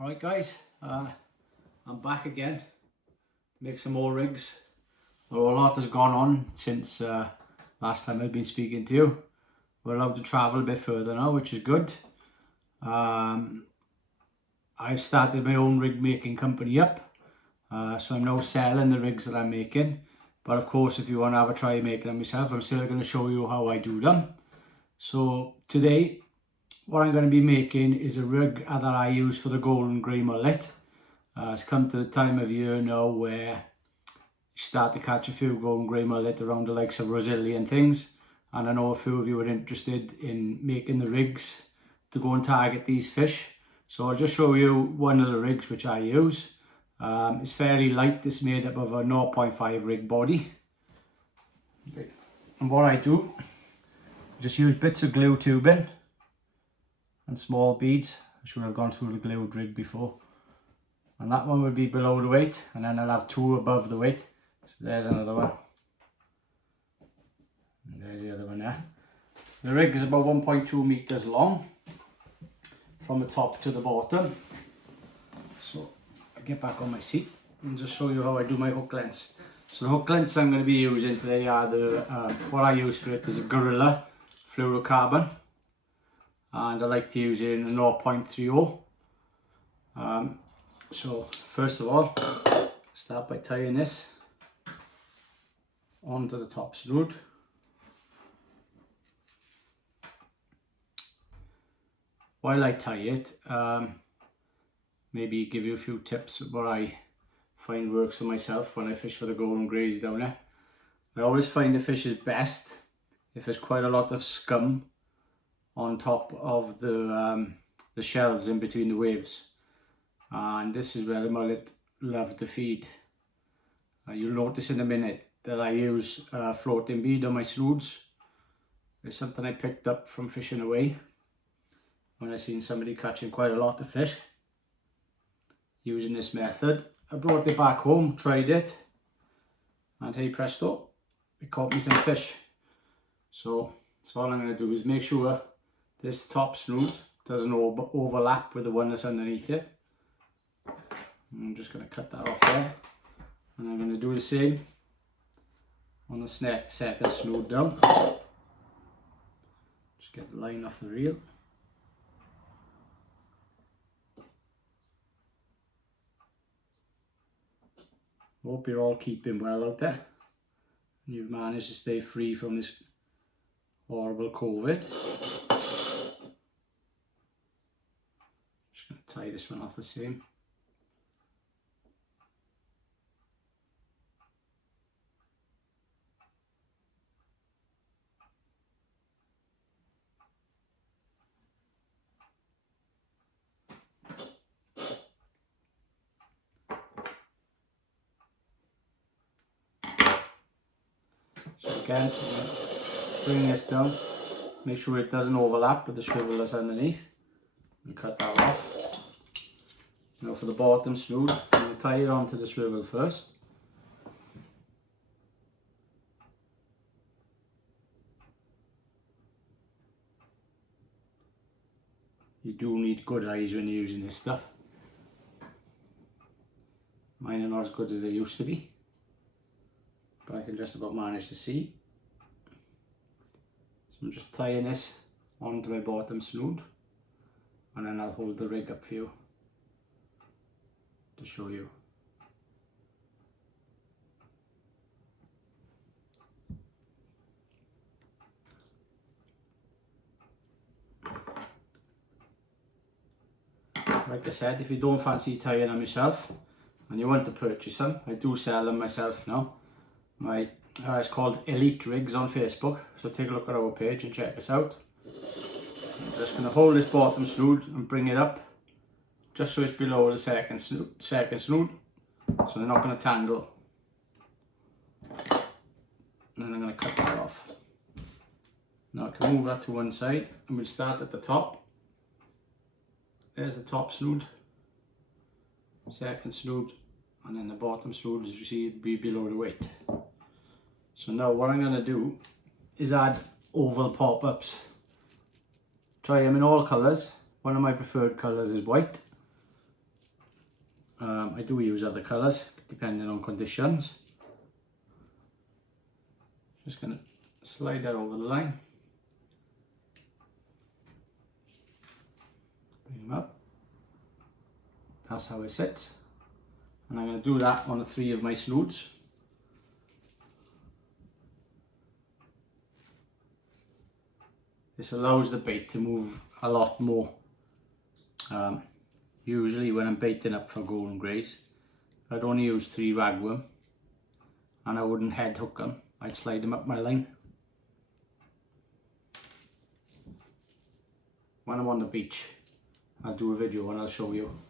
Alright guys, I'm back again to make some more rigs. A lot has gone on since last time I've been speaking to you. We're allowed to travel a bit further now, which is good. I've started my own rig making company up, so I'm now selling the rigs that I'm making. But of course, if you want to have a try making them yourself, I'm still going to show you how I do them. So today, what I'm going to be making is a rig that I use for the golden grey mullet. It's come to the time of year now where you start to catch a few golden grey mullet around the likes of Brazilian things. And I know a few of you are interested in making the rigs to go and target these fish. So I'll just show you one of the rigs which I use. It's fairly light. It's made up of a 0.5 rig body. Okay. And what I do, just use bits of glue tubing and small beads. I should have gone through the glued rig before. And that one will be below the weight, and then I'll have two above the weight. So there's another one. And there's the other one there. The rig is about 1.2 meters long from the top to the bottom. So I'll get back on my seat and just show you how I do my hook lengths. So the hook lengths I'm going to be using today are what I use for it is a Gorilla fluorocarbon. And I like to use it in a 0.30. So first of all, start by tying this onto the top snood. While I tie it, maybe give you a few tips of what I find works for myself when I fish for the golden greys down there. I always find the fish is best if there's quite a lot of scum on top of the shelves in between the waves, and this is where the mullet love to feed. You'll notice in a minute that I use floating bead on my snoods. It's something I picked up from fishing away when I seen somebody catching quite a lot of fish using this method. I brought it back home, tried it, and hey presto, it caught me some fish. So all I'm going to do is make sure this top snood doesn't overlap with the one that's underneath it. I'm just going to cut that off there, and I'm going to do the same on the second snood down. Just get the line off the reel. Hope you're all keeping well out there and you've managed to stay free from this horrible COVID. Just going to tie this one off the same. So again, bring this down, make sure it doesn't overlap with the swivel that's underneath, and cut that off. Now for the bottom snood, I'm going to tie it onto the swivel first. You do need good eyes when you're using this stuff. Mine are not as good as they used to be, but I can just about manage to see. So I'm just tying this onto my bottom snood, and then I'll hold the rig up for you to show you. Like I said, if you don't fancy tying them yourself and you want to purchase them, I do sell them myself now. It's called Elite Rigs on Facebook, so take a look at our page and check us out. I'm just going to hold this bottom snood and bring it up just so it's below the second snood, so they're not going to tangle. And then I'm going to cut that off. Now I can move that to one side, and we'll start at the top. There's the top snood, second snood, and then the bottom snood, as you see, will be below the weight. So now what I'm going to do is add oval pop-ups. Try them in all colours. One of my preferred colours is white. I do use other colours depending on conditions. Just going to slide that over the line. Bring them up. That's how it sits. And I'm going to do that on the 3 of my snoods. This allows the bait to move a lot more. Usually when I'm baiting up for golden greys, I'd only use 3 ragworm and I wouldn't head hook them. I'd slide them up my line. When I'm on the beach, I'll do a video and I'll show you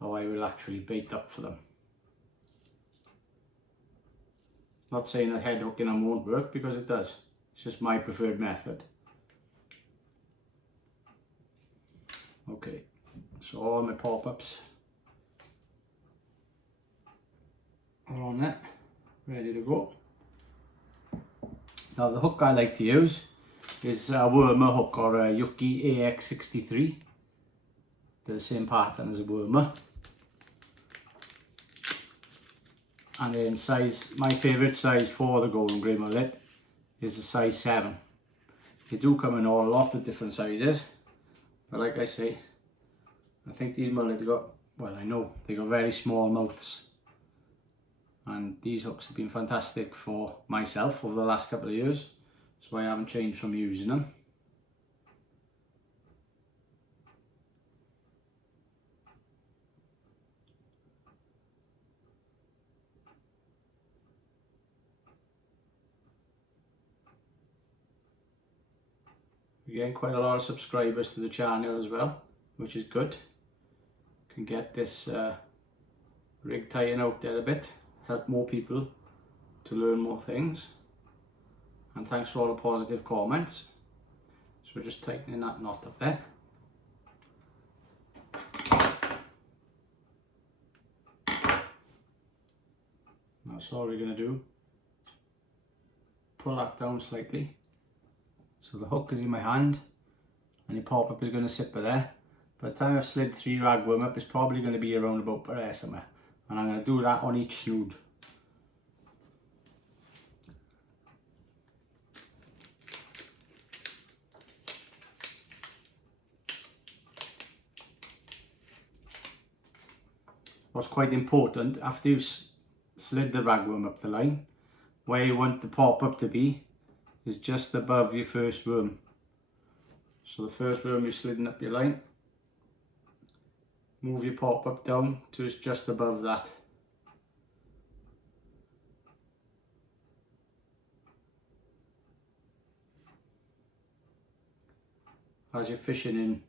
how I will actually bait up for them. Not saying that head hooking them won't work, because it does. It's just my preferred method. Okay, so all my pop-ups are on there, ready to go. Now the hook I like to use is a wormer hook, or a Yuki AX63. They're the same pattern as a wormer. And in size, my favourite size for the golden grey mullet is a size 7. They do come in a lot of different sizes. But like I say, I think these mullets got, well, I know they got very small mouths, and these hooks have been fantastic for myself over the last couple of years, so I haven't changed from using them. We're getting quite a lot of subscribers to the channel as well, which is good. Can get this rig tighten out there a bit, help more people to learn more things. And thanks for all the positive comments. So we're just tightening that knot up there. That's all we're going to do. Pull that down slightly. So the hook is in my hand and the pop-up is going to sit by there. By the time I've slid 3 ragworm up, it's probably going to be around about by there somewhere. And I'm going to do that on each snood. What's quite important, after you've slid the ragworm up the line, where you want the pop-up to be is just above your first worm. So the first worm you're sliding up your line, move your pop-up down to just above that. As you're fishing in,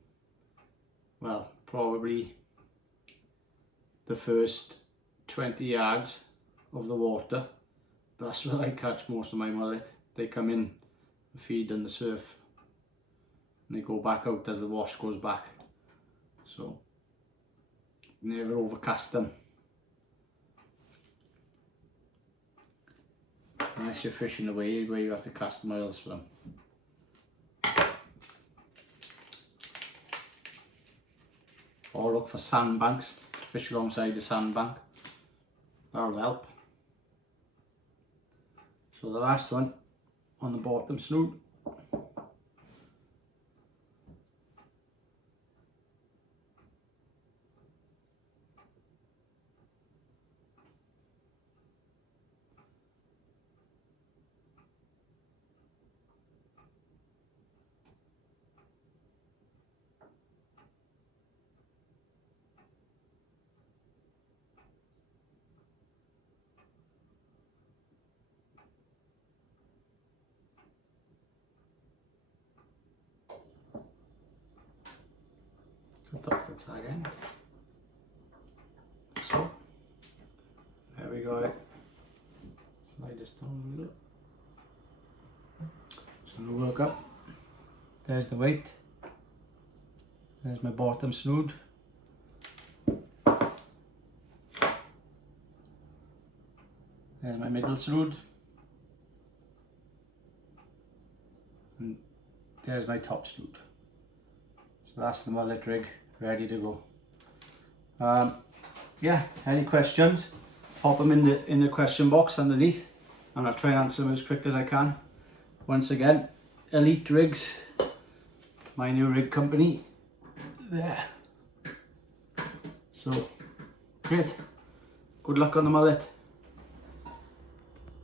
well, probably the first 20 yards of the water, that's where I catch most of my mullet. They come in and feed on the surf and they go back out as the wash goes back. So never overcast them unless you're fishing away where you have to cast miles for them. Or look for sandbanks, fish alongside the sandbank, that'll help. So the last one on the bottom snood. Cut off the tag end. So, there we got it. Slide this down a little. Just going to work up. There's the weight. There's my bottom snood. There's my middle snood. And there's my top snood. So that's the mullet rig ready to go. yeah, any questions, pop them in the question box underneath, and I'll try and answer them as quick as I can. Once again, Elite Rigs, my new rig company. There. So, great. Good luck on the mullet.